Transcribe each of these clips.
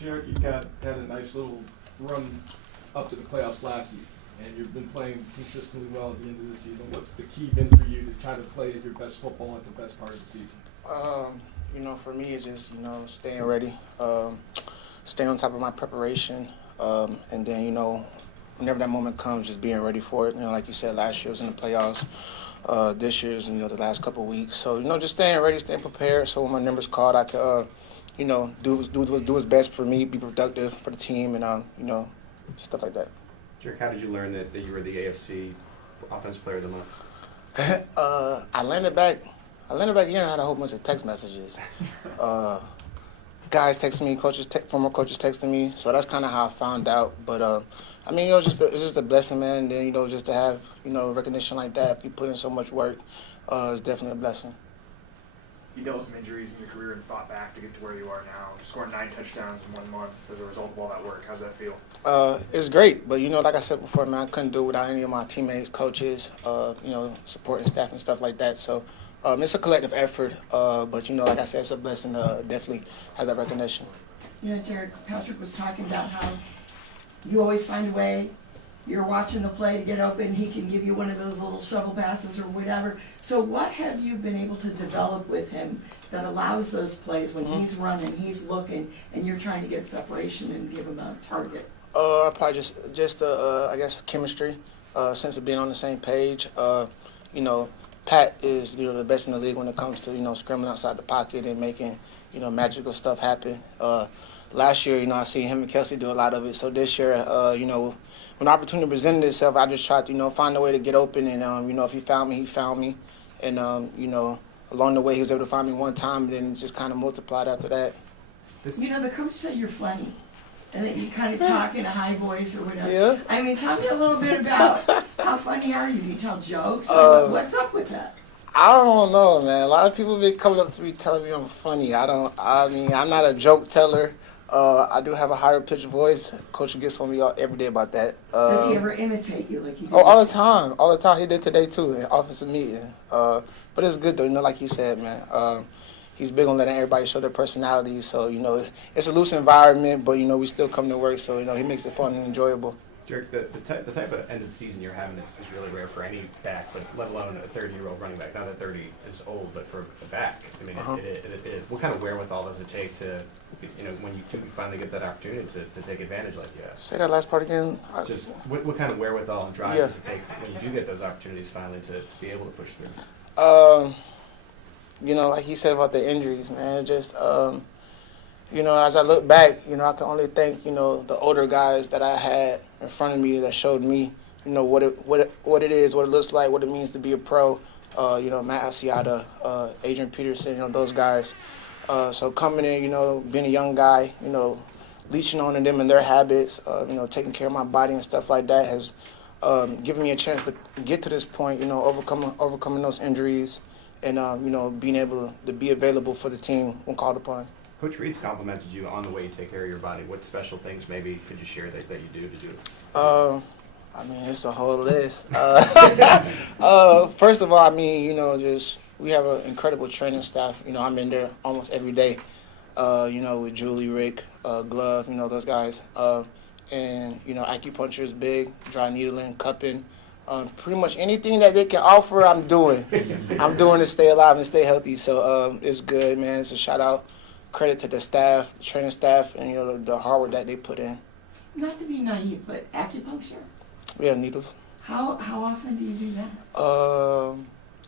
Jerick, you had a nice little run up to the playoffs last season, and you've been playing consistently well at the end of the season. What's the key been for you to kind of play your best football at the best part of the season? For me, it's just, staying ready, staying on top of my preparation, and then, whenever that moment comes, just being ready for it. Like you said, last year was in the playoffs. This year's, the last couple of weeks. So, just staying ready, staying prepared. So when my number's called, I could, do what's best for me, be productive for the team, and, stuff like that. Jerick, how did you learn that you were the AFC Offensive Player of the Month? I landed back here and I had a whole bunch of text messages. Guys texting me, former coaches texting me. So that's kind of how I found out. But, it's just a blessing, man. And then, just to have, recognition like that, if you put in so much work, it's definitely a blessing. You dealt with some injuries in your career and fought back to get to where you are now. Scoring 9 touchdowns in 1 month as a result of all that work. How's that feel? It's great, but like I said before, man, I couldn't do it without any of my teammates, coaches, supporting staff and stuff like that. So it's a collective effort, but like I said, it's a blessing to definitely have that recognition. Jerick, Patrick was talking about how you always find a way. You're watching the play to get open, he can give you one of those little shovel passes or whatever. So what have you been able to develop with him that allows those plays when he's running, he's looking, and you're trying to get separation and give him a target? Probably just I guess chemistry, sense of being on the same page. Pat is the best in the league when it comes to scrambling outside the pocket and making magical stuff happen. Last year, I seen him and Kelsey do a lot of it. So this year, when the opportunity presented itself, I just tried to find a way to get open. And if he found me, he found me. And along the way, he was able to find me one time, and then just kind of multiplied after that. The coach said you're funny, and that you kind of talk in a high voice or whatever. Yeah. Tell me a little bit about how funny are you? Do you tell jokes? What's up with that? I don't know, man. A lot of people been coming up to me telling me I'm funny. I'm not a joke teller. I do have a higher pitched voice. Coach gets on me every day about that. Does he ever imitate you like he did? Oh, all the time. All the time. He did today, too, in offensive meeting. But it's good, though, like you said, man. He's big on letting everybody show their personalities. So, it's a loose environment, but, we still come to work. So, he makes it fun and enjoyable. Jerick, the type of end of the season you're having is really rare for any back, let alone a 30-year-old running back. Not that 30 is old, but for a back, what kind of wherewithal does it take to, when you finally get that opportunity to take advantage like you have? Say that last part again. Just what kind of wherewithal and drive does it take when you do get those opportunities finally to be able to push through? Like he said about the injuries, man, just as I look back, I can only thank, the older guys that I had in front of me that showed me, what it is, what it looks like, what it means to be a pro. Matt Asiata, Adrian Peterson, those guys. So coming in, being a young guy, leeching on them and their habits, taking care of my body and stuff like that has given me a chance to get to this point, overcoming those injuries and, being able to be available for the team when called upon. Coach Reed's complimented you on the way you take care of your body. What special things maybe could you share that you do to do it? It's a whole list. First of all, we have an incredible training staff. I'm in there almost every day, with Julie, Rick, Glove, those guys. And acupuncture is big, dry needling, cupping. Pretty much anything that they can offer, I'm doing. I'm doing to stay alive and stay healthy. So it's good, man. It's a shout out. Credit to the staff, the training staff, and the hard work that they put in. Not to be naive, but acupuncture? Yeah, needles. How often do you do that?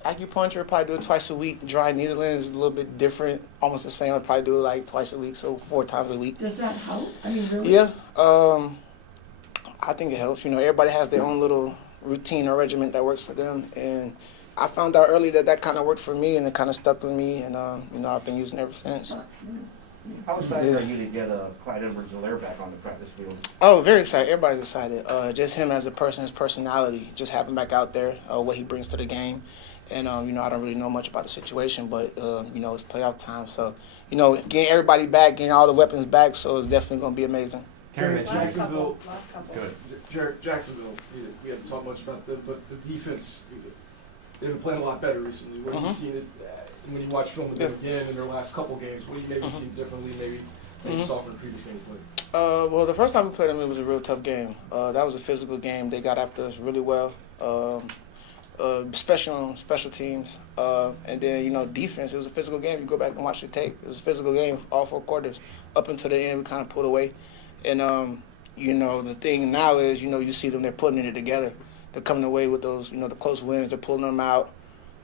Acupuncture, probably do it twice a week. Dry needling is a little bit different, almost the same. I probably do it like twice a week, so 4 times a week. Does that help? Really? Yeah, I think it helps. Everybody has their own little routine or regimen that works for them, and I found out early that kind of worked for me, and it kind of stuck with me, and I've been using it ever since. How excited are you to get Clyde Edwards-Helaire back on the practice field? Oh, very excited. Everybody's excited. Just him as a person, his personality, just having back out there, what he brings to the game. And, I don't really know much about the situation, but, it's playoff time. So, getting everybody back, getting all the weapons back, so it's definitely going to be amazing. Jacksonville. Last couple. Good. Jerick, Jacksonville, we haven't talked much about them, but the defense, they've been playing a lot better recently. What have you seen when you watch film with them again in their last couple games? What do you maybe see differently, maybe that you saw from the previous game you played? Well, the first time we played them, it was a real tough game. That was a physical game. They got after us really well, especially on special teams. And then, you know, defense, it was a physical game. You go back and watch the tape. It was a physical game, all 4 quarters. Up until the end, we kind of pulled away. And, you know, the thing now is, you know, you see them, they're putting it together. They're coming away with those, you know, the close wins. They're pulling them out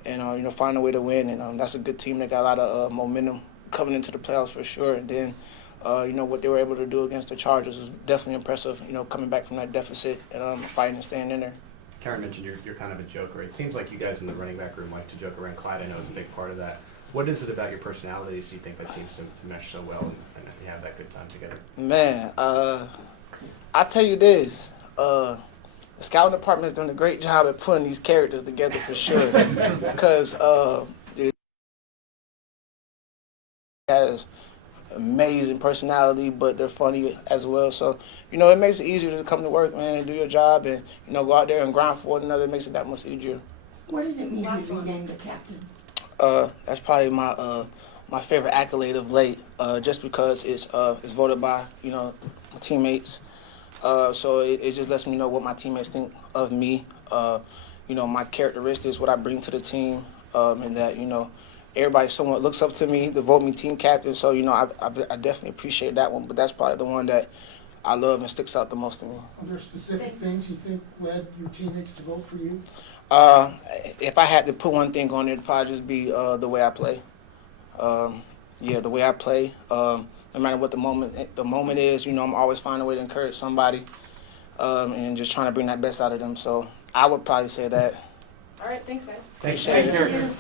and, you know, finding a way to win. And that's a good team. They got a lot of momentum coming into the playoffs for sure. And then, you know, what they were able to do against the Chargers was definitely impressive, you know, coming back from that deficit and fighting and staying in there. Karen mentioned you're kind of a joker. It seems like you guys in the running back room like to joke around. Clyde, I know, is a big part of that. What is it about your personalities do you think that seems to mesh so well and you have that good time together? Man, I tell you this, the scouting department has done a great job at putting these characters together for sure. Because it has amazing personality, but they're funny as well. So, you know, it makes it easier to come to work, man, and do your job and, you know, go out there and grind for one another. It makes it that much easier. What did it mean to be named the captain? That's probably my favorite accolade of late, just because it's voted by, you know, my teammates. So it just lets me know what my teammates think of me, you know, my characteristics, what I bring to the team, and that, you know, everybody somewhat looks up to me to vote me team captain. So, you know, I definitely appreciate that one, but that's probably the one that I love and sticks out the most to me. Are there specific things you think led your teammates to vote for you? If I had to put one thing on it, it'd probably just be the way I play. Yeah, the way I play. No matter what the moment is, you know, I'm always finding a way to encourage somebody, and just trying to bring that best out of them. So I would probably say that. All right, thanks, guys. Thanks, Appreciate it. Jerick.